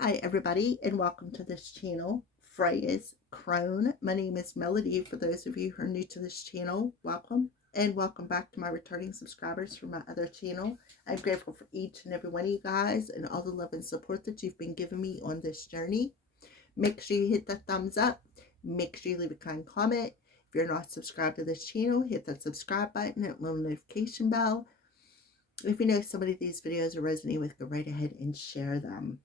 Hi everybody and welcome to this channel, Freya's Crone. My name is Melody. For those of you who are new to this channel, welcome and welcome back to my returning subscribers from my other channel. I'm grateful for each and every one of you guys and all the love and support that you've been giving me on this journey. Make sure you hit that thumbs up. Make sure you leave a kind comment. If you're not subscribed to this channel, hit that subscribe button and little notification bell. If you know somebody these videos are resonating with, go right ahead and share them.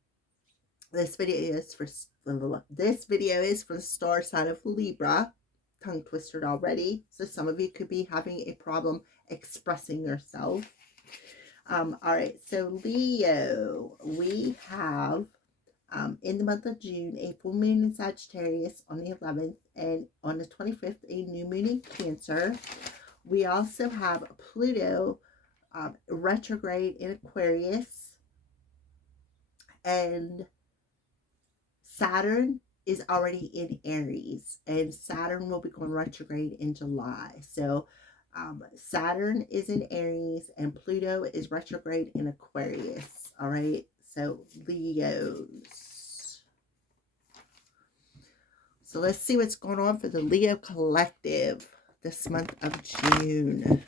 This video is for the star sign of Libra. Tongue twisted already. So some of you could be having a problem expressing yourself. All right. So Leo, we have in the month of June a full moon in Sagittarius on the 11th, and on the 25th a new moon in Cancer. We also have Pluto retrograde in Aquarius, and Saturn is already in Aries, and Saturn will be going retrograde in July. So Saturn is in Aries and Pluto is retrograde in Aquarius. All right. So Leos. So let's see what's going on for the Leo collective this month of June.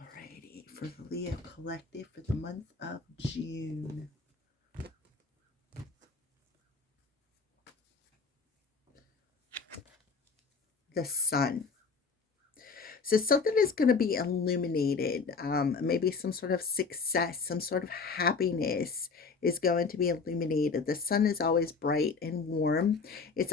Alrighty, for the Leo collective for the month of June. The Sun. So something is going to be illuminated. Maybe some sort of success, some sort of happiness is going to be illuminated. The sun is always bright and warm. It's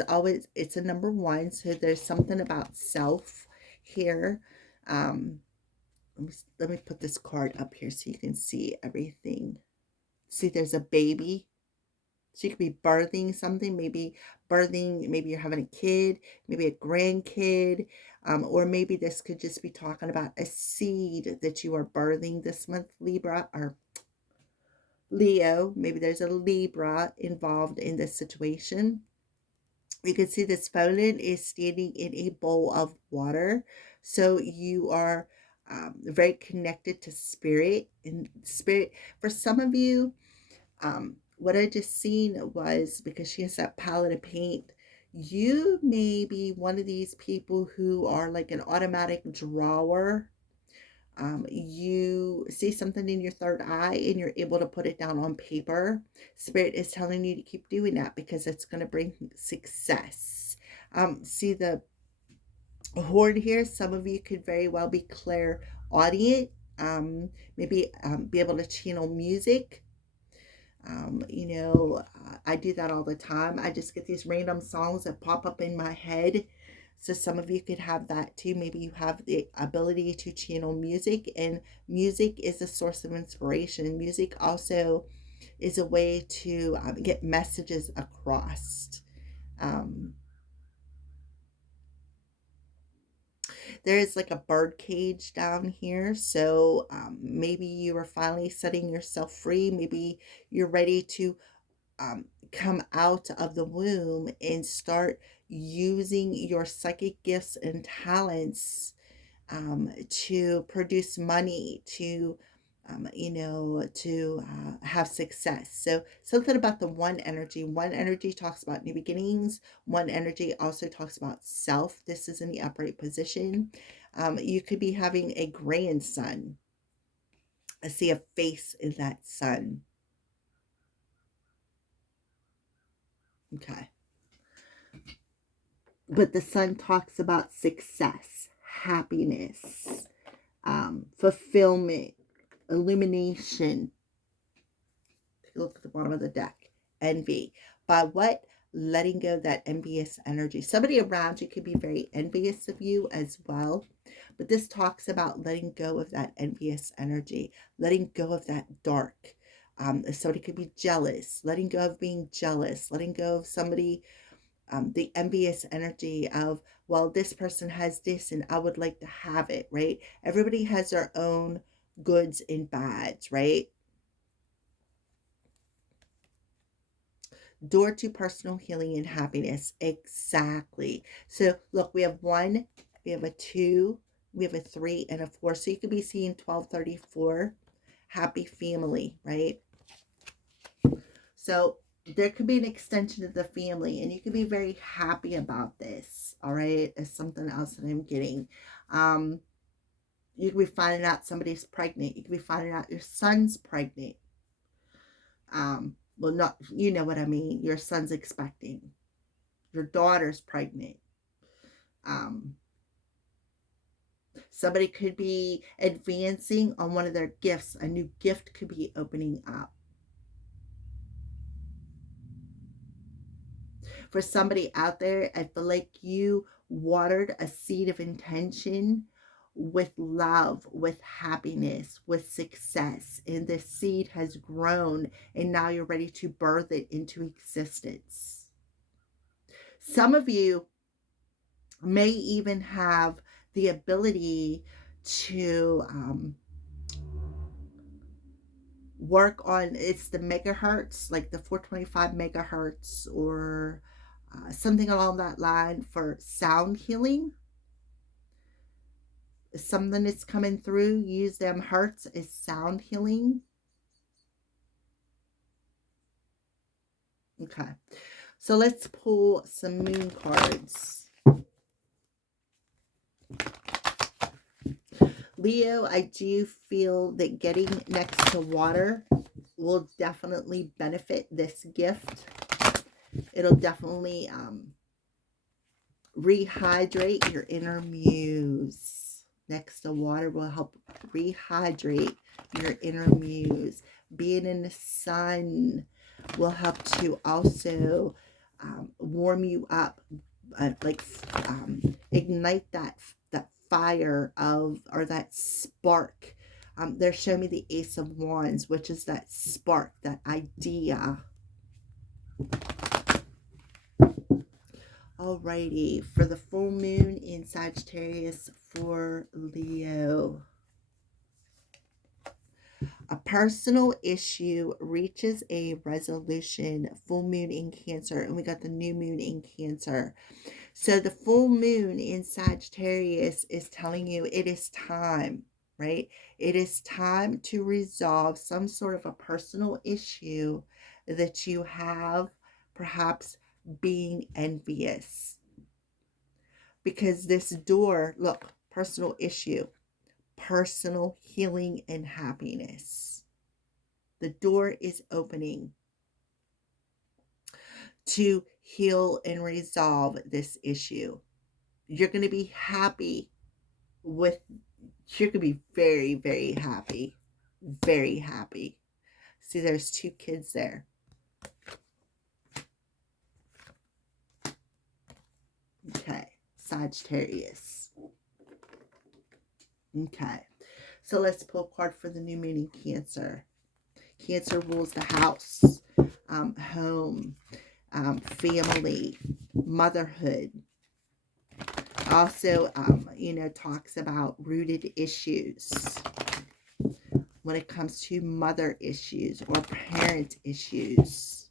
a number one. So there's something about self here. Let me put this card up here so you can see everything. See, there's a baby. So you could be birthing something, maybe you're having a kid, maybe a grandkid, or maybe this could just be talking about a seed that you are birthing this month, Libra or Leo. Maybe there's a Libra involved in this situation. You can see this photon is standing in a bowl of water. So you are very connected to spirit. And spirit, for some of you, what I just seen was, because she has that palette of paint, you may be one of these people who are like an automatic drawer. You see something in your third eye and you're able to put it down on paper. Spirit is telling you to keep doing that because it's going to bring success. See the horde here? Some of you could very well be clairaudient. Maybe be able to channel music. I do that all the time. I just get these random songs that pop up in my head. So some of you could have that too. Maybe you have the ability to channel music, and music is a source of inspiration. Music also is a way to get messages across. There is like a bird cage down here. So maybe you are finally setting yourself free. Maybe you're ready to come out of the womb and start using your psychic gifts and talents to produce money, to have success. So something about the one energy. One energy talks about new beginnings. One energy also talks about self. This is in the upright position. You could be having a grandson. I see a face in that sun. Okay. But the sun talks about success, happiness, fulfillment, illumination. Take a look at the bottom of the deck. Envy. By what? Letting go of that envious energy. Somebody around you could be very envious of you as well. But this talks about letting go of that envious energy, letting go of that dark. Somebody could be jealous, letting go of being jealous, letting go of somebody, the envious energy of, well, this person has this and I would like to have it, right? Everybody has their own goods and bads, right? Door to personal healing and happiness. Exactly. So look, we have 1, we have a 2, we have a 3, and a 4. So you could be seeing 1234. Happy family, right? So there could be an extension of the family, and you could be very happy about this. All right, it's something else that I'm getting. You could be finding out somebody's pregnant. You could be finding out your son's pregnant. Well, not, you know what I mean. Your son's expecting. Your daughter's pregnant. Somebody could be advancing on one of their gifts. A new gift could be opening up. For somebody out there, I feel like you watered a seed of intention with love, with happiness, with success, and the seed has grown, and now you're ready to birth it into existence. Some of you may even have the ability to work on, it's the megahertz, like the 425 megahertz, or something along that line, for sound healing. Something that's coming through, use them hertz as sound healing. Okay, so let's pull some moon cards. Leo, I do feel that getting next to water will definitely benefit this gift. It'll definitely rehydrate your inner muse. Next to water will help rehydrate your inner muse. Being in the sun will help to also warm you up, ignite that fire of, or that spark. They're showing me the Ace of Wands, which is that spark, that idea. Alrighty, for the full moon in Sagittarius for Leo. A personal issue reaches a resolution. Full moon in Cancer, and we got the new moon in Cancer. So the full moon in Sagittarius is telling you it is time, right? It is time to resolve some sort of a personal issue that you have, perhaps being envious. Because this door, look, personal issue, personal healing and happiness. The door is opening to heal and resolve this issue. You're going to be happy with, you're going to be very, very happy. Very happy. See, there's 2 kids there. Okay, Sagittarius. Okay, so let's pull a card for the new moon in Cancer. Cancer rules the house, home, family, motherhood. Also, talks about rooted issues when it comes to mother issues or parent issues.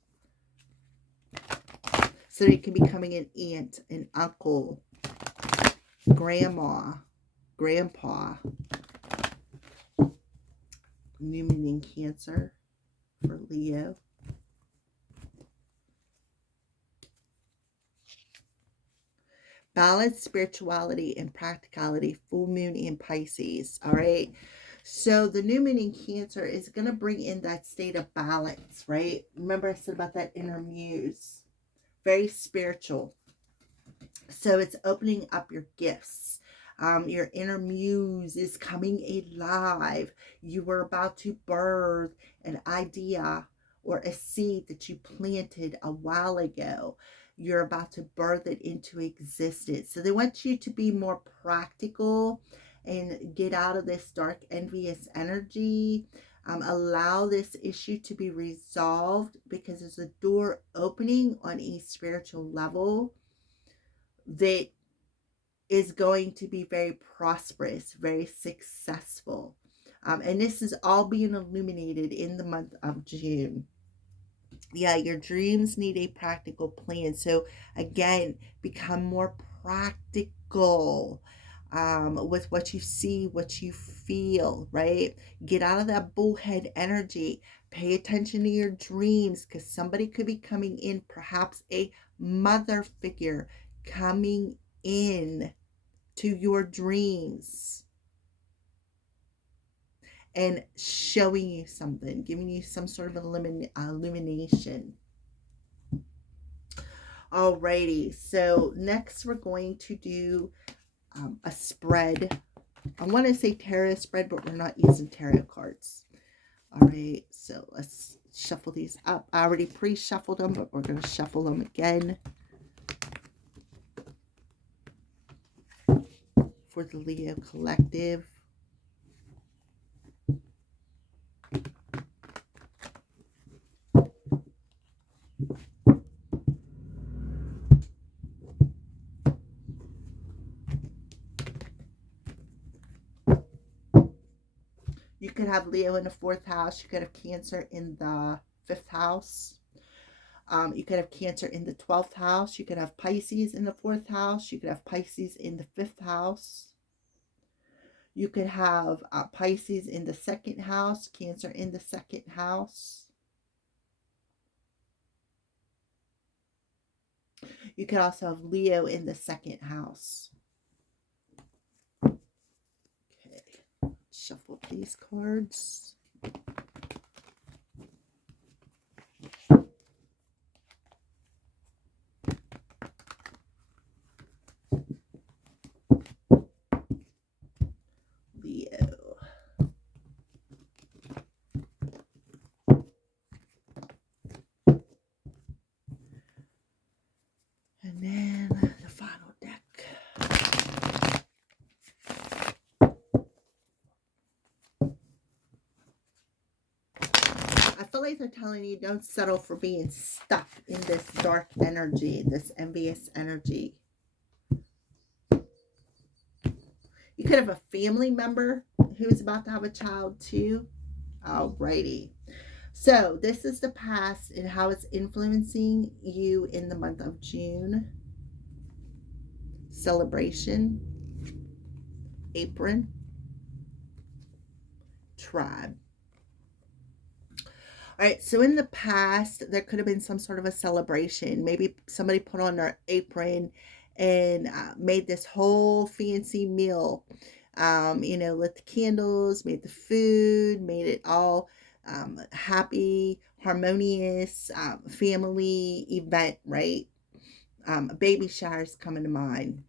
So you can be becoming an aunt, an uncle, grandma, grandpa. New moon in Cancer for Leo. Balance, spirituality, and practicality. Full moon in Pisces. All right. So the new moon in Cancer is going to bring in that state of balance, right? Remember I said about that inner muse. Very spiritual. So it's opening up your gifts. Your inner muse is coming alive. You were about to birth an idea or a seed that you planted a while ago. You're about to birth it into existence. So they want you to be more practical and get out of this dark, envious energy. Allow this issue to be resolved, because there's a door opening on a spiritual level that is going to be very prosperous, very successful. And this is all being illuminated in the month of June. Yeah, your dreams need a practical plan. So again, become more practical with what you see, what you feel, right? Get out of that bullhead energy. Pay attention to your dreams, because somebody could be coming in, perhaps a mother figure coming in to your dreams and showing you something, giving you some sort of illumination. Alrighty, so next we're going to do a spread. I want to say tarot spread, but we're not using tarot cards. All right, so let's shuffle these up. I already pre-shuffled them, but we're going to shuffle them again for the Leo Collective. You could have Leo in the 4th house. You could have Cancer in the 5th house. You could have Cancer in the 12th house. You could have Pisces in the 4th house. You could have Pisces in the 5th house. You could have Pisces in the 2nd house, Cancer in the 2nd house. You could also have Leo in the 2nd house. Okay, shuffle these cards. Leo. And then the final deck. I feel like they're telling you don't settle for being stuck in this dark energy, this envious energy. You could have a family member who is about to have a child too. Alrighty. So this is the past and how it's influencing you in the month of June. Celebration, apron, tribe. All right, so in the past, there could have been some sort of a celebration. Maybe somebody put on their apron and made this whole fancy meal. Lit the candles, made the food, made it all happy, harmonious family event, right? Baby showers coming to mind.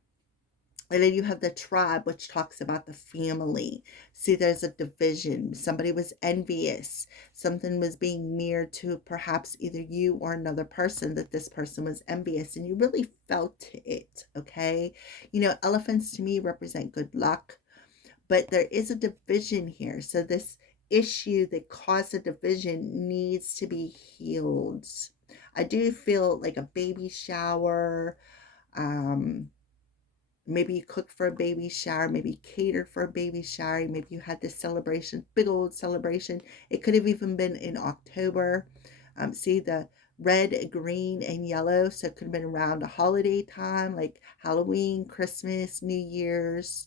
And then you have the tribe, which talks about the family. See, there's a division. Somebody was envious. Something was being mirrored to perhaps either you or another person, that this person was envious. And you really felt it, okay? Elephants to me represent good luck. But there is a division here. So this issue that caused the division needs to be healed. I do feel like a baby shower, maybe you cooked for a baby shower, maybe catered for a baby shower, maybe you had this celebration, big old celebration. It could have even been in October. See the red, green, and yellow. So it could have been around a holiday time, like Halloween, Christmas, New Year's,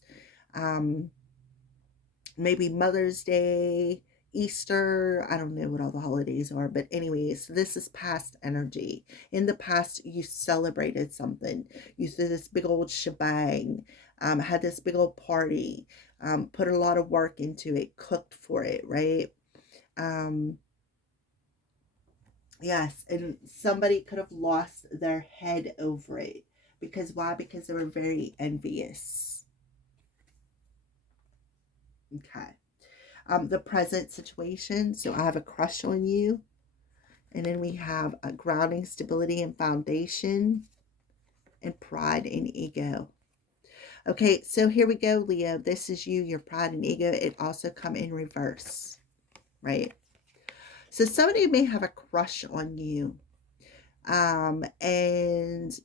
maybe Mother's Day, Easter. I don't know what all the holidays are, but anyways, this is past energy. In the past, you celebrated something. You did this big old shebang, had this big old party, put a lot of work into it, cooked for it, right? Yes, and somebody could have lost their head over it. Because why? Because they were very envious. Okay. The present situation. So I have a crush on you. And then we have a grounding, stability, and foundation, and pride and ego. Okay, so here we go, Leo. This is you, your pride and ego. It also come in reverse, right? So somebody may have a crush on you. And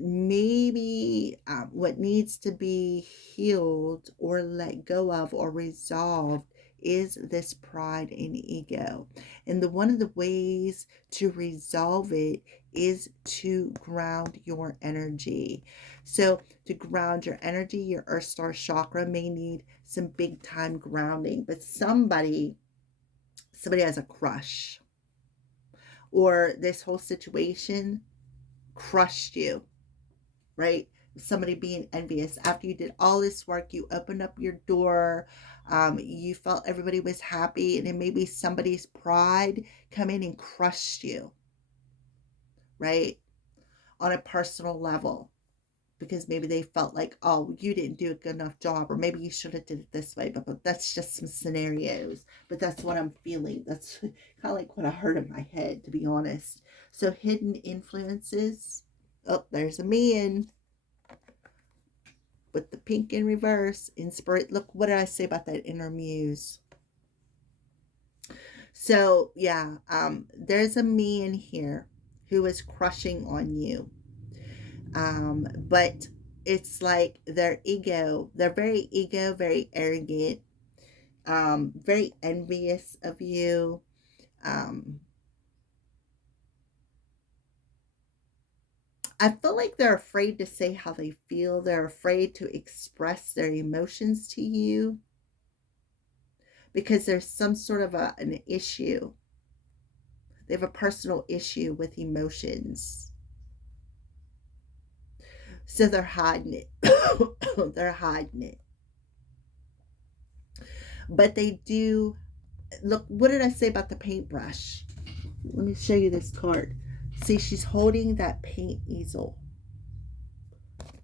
maybe what needs to be healed or let go of or resolved is this pride and ego. And one of the ways to resolve it is to ground your energy. So to ground your energy, your earth star chakra may need some big time grounding, but somebody has a crush, or this whole situation crushed you, right? Somebody being envious after you did all this work, you opened up your door, you felt everybody was happy, and then maybe somebody's pride come in and crushed you, right? On a personal level, because maybe they felt like, oh, you didn't do a good enough job, or maybe you should have did it this way. But that's just some scenarios. But that's what I'm feeling. That's kind of like what I heard in my head, to be honest. So hidden influences. Oh, there's a man with the pink in reverse. Inspiration. Look, what did I say about that inner muse? So yeah, there's a man here who is crushing on you. But it's like their ego, they're very very arrogant, very envious of you. I feel like they're afraid to say how they feel. They're afraid to express their emotions to you because there's some sort of an issue. They have a personal issue with emotions. So they're hiding it. They're hiding it. But they do. Look, what did I say about the paintbrush? Let me show you this card. See, she's holding that paint easel.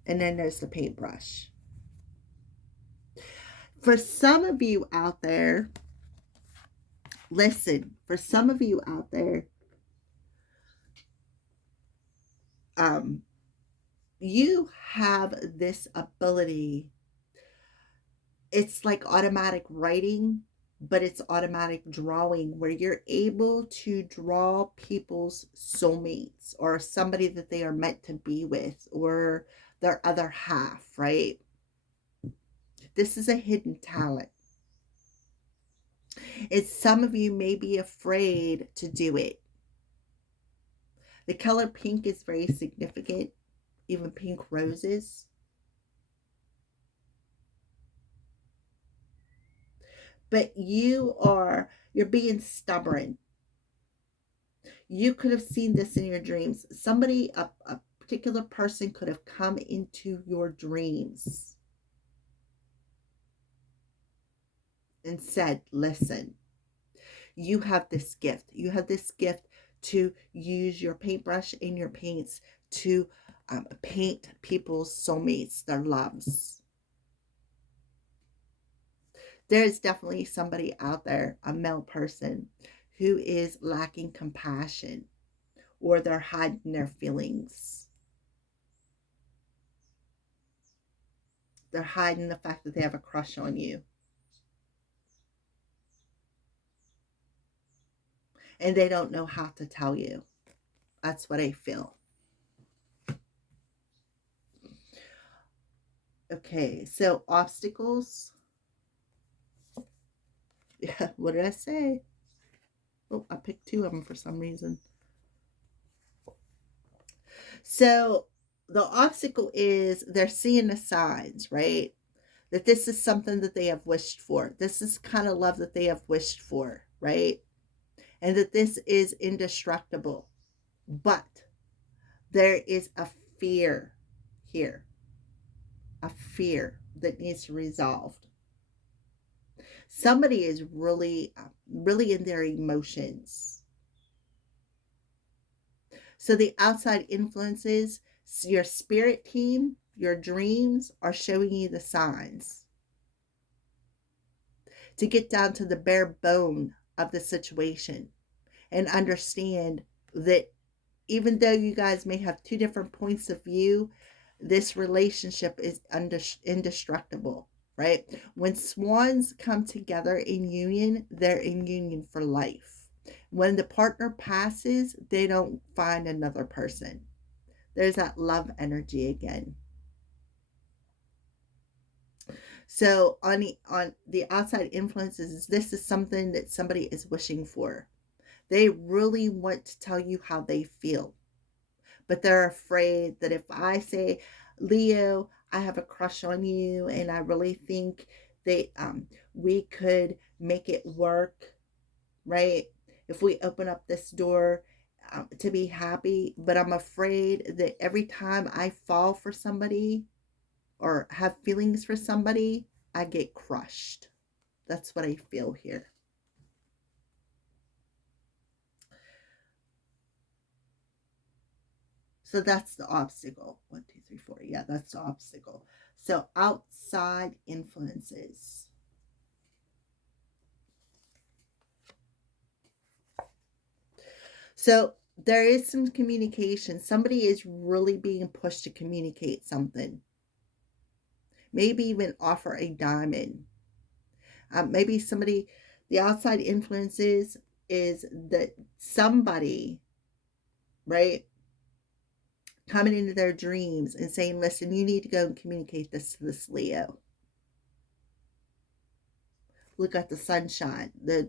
And then there's the paintbrush. For some of you out there, listen, for some of you out there, you have this ability. It's like automatic writing, but it's automatic drawing, where you're able to draw people's soulmates or somebody that they are meant to be with, or their other half, right? This is a hidden talent. It's some of you may be afraid to do it. The color pink is very significant, even pink roses. But you're being stubborn. You could have seen this in your dreams. Somebody, a particular person could have come into your dreams and said, listen, you have this gift. You have this gift to use your paintbrush and your paints to paint people's soulmates, their loves. There is definitely somebody out there, a male person, who is lacking compassion, or they're hiding their feelings. They're hiding the fact that they have a crush on you. And they don't know how to tell you. That's what I feel. Okay, so obstacles. Yeah, what did I say? Oh, I picked two of them for some reason. So the obstacle is they're seeing the signs, right? That this is something that they have wished for. This is kind of love that they have wished for, right? And that this is indestructible. But there is a fear here. A fear that needs to be resolved. Somebody is really in their emotions. So the outside influences, your spirit team, your dreams are showing you the signs to get down to the bare bone of the situation and understand that even though you guys may have two different points of view, this relationship is indestructible, right? When swans come together in union, they're in union for life. When the partner passes, they don't find another person. There's that love energy again. So on the outside influences, this is something that somebody is wishing for. They really want to tell you how they feel, but they're afraid that if I say, Leo, I have a crush on you and I really think that we could make it work, right? If we open up this door to be happy, but I'm afraid that every time I fall for somebody or have feelings for somebody, I get crushed. That's what I feel here. So that's the obstacle. 1, 2, 3, 4. Yeah, that's the obstacle. So outside influences. So there is some communication. Somebody is really being pushed to communicate something. Maybe even offer a diamond. Maybe somebody, the outside influences is that somebody, right, coming into their dreams and saying, listen, you need to go and communicate this to this Leo. Look at the sunshine. The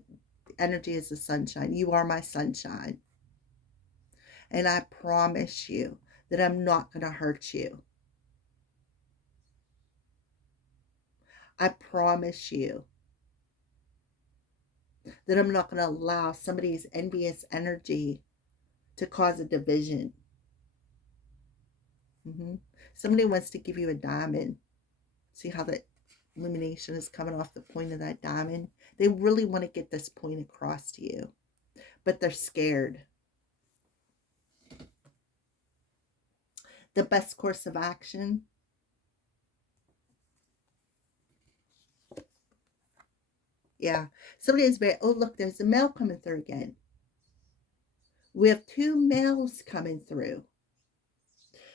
energy is the sunshine. You are my sunshine. And I promise you that I'm not going to hurt you. I promise you that I'm not going to allow somebody's envious energy to cause a division. Somebody wants to give you a diamond. See how that illumination is coming off the point of that diamond? They really want to get this point across to you, but they're scared. The best course of action. Yeah. Somebody is very, oh, look, there's a mail coming through again. We have 2 mails coming through.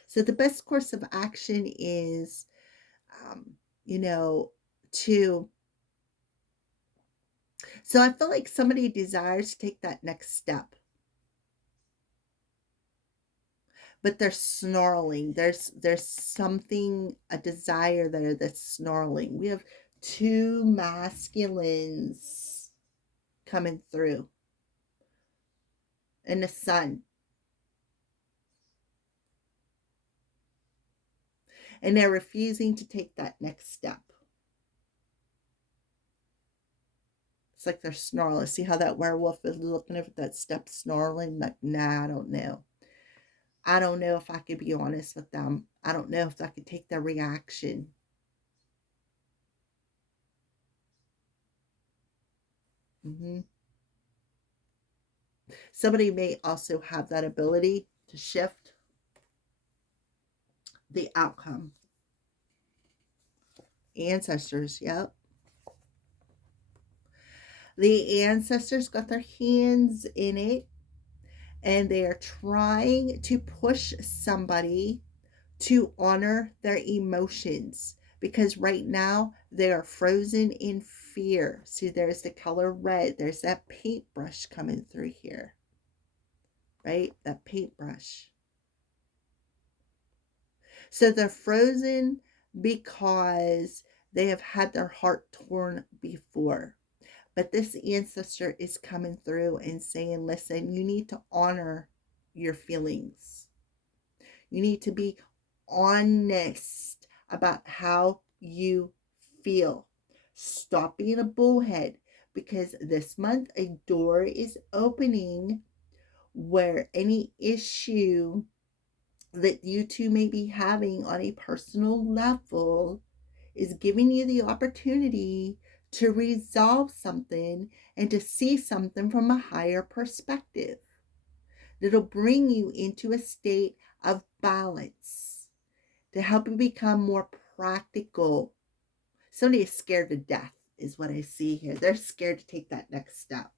So the best course of action is, to, so I feel like somebody desires to take that next step, but they're snarling. There's something, a desire there that's snarling. We have 2 masculines coming through and the sun. And they're refusing to take that next step. It's like they're snarling. See how that werewolf is looking at that step snarling? Like, nah, I don't know. I don't know if I could be honest with them. I don't know if I could take their reaction. Somebody may also have that ability to shift the outcome. Ancestors, yep. The ancestors got their hands in it and they are trying to push somebody to honor their emotions, because right now they are frozen in fear. See, there's the color red. There's that paintbrush coming through here, right? That paintbrush. So they're frozen because they have had their heart torn before. But this ancestor is coming through and saying, listen, you need to honor your feelings. You need to be honest about how you feel. Stop being a bullhead, because this month a door is opening where any issue that you two may be having on a personal level is giving you the opportunity to resolve something and to see something from a higher perspective that'll bring you into a state of balance to help you become more practical. Somebody is scared to death is what I see here. They're scared to take that next step.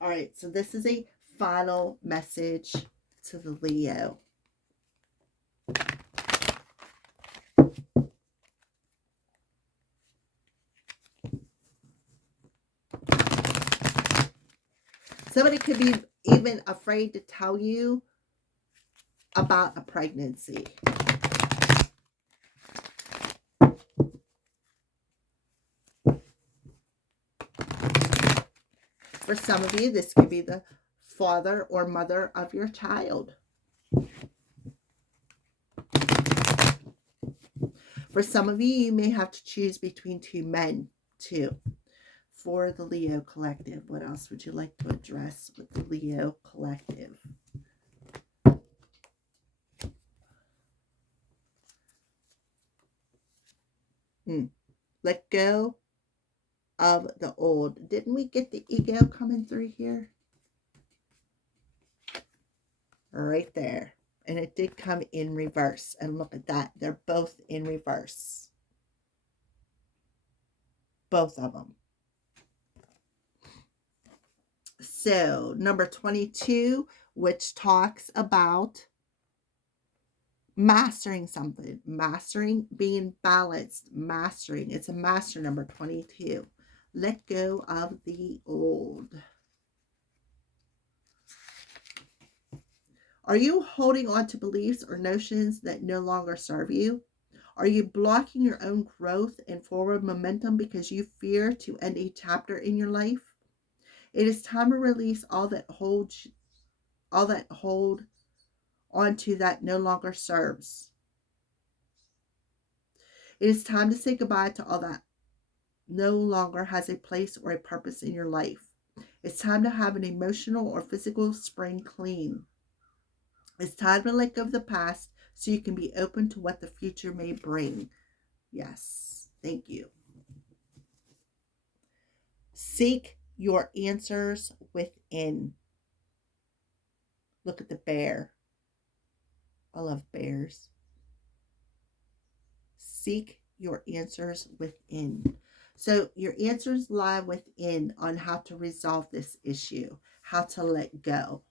All right, so this is a final message to the Leo. Somebody could be even afraid to tell you about a pregnancy. For some of you, this could be the father or mother of your child. For some of you, you may have to choose between two men, too. For the Leo Collective, what else would you like to address with the Leo Collective? Let go of the old. Didn't we get the ego coming through here? Right there. And it did come in reverse. And look at that. They're both in reverse. Both of them. So, number 22, which talks about mastering something. Mastering, being balanced. Mastering. It's a master number 22. Let go of the old. Are you holding on to beliefs or notions that no longer serve you? Are you blocking your own growth and forward momentum because you fear to end a chapter in your life? It is time to release all that hold onto that no longer serves. It is time to say goodbye to all that no longer has a place or a purpose in your life. It's time to have an emotional or physical spring clean. It's time to let go of the past so you can be open to what the future may bring. Yes, thank you. Seek your answers within. Look at the bear. I love bears. Seek your answers within. So your answers lie within on how to resolve this issue, how to let go.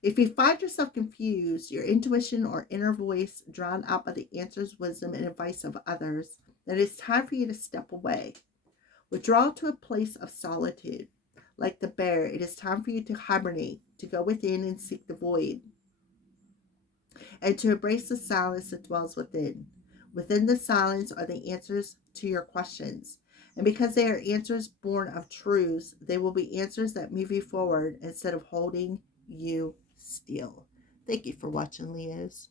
If you find yourself confused, your intuition or inner voice drowned out by the answers, wisdom, and advice of others, then it's time for you to step away. Withdraw to a place of solitude. Like the bear, it is time for you to hibernate, to go within and seek the void, and to embrace the silence that dwells within. Within the silence are the answers to your questions. And because they are answers born of truths, they will be answers that move you forward instead of holding you still. Thank you for watching, Leos.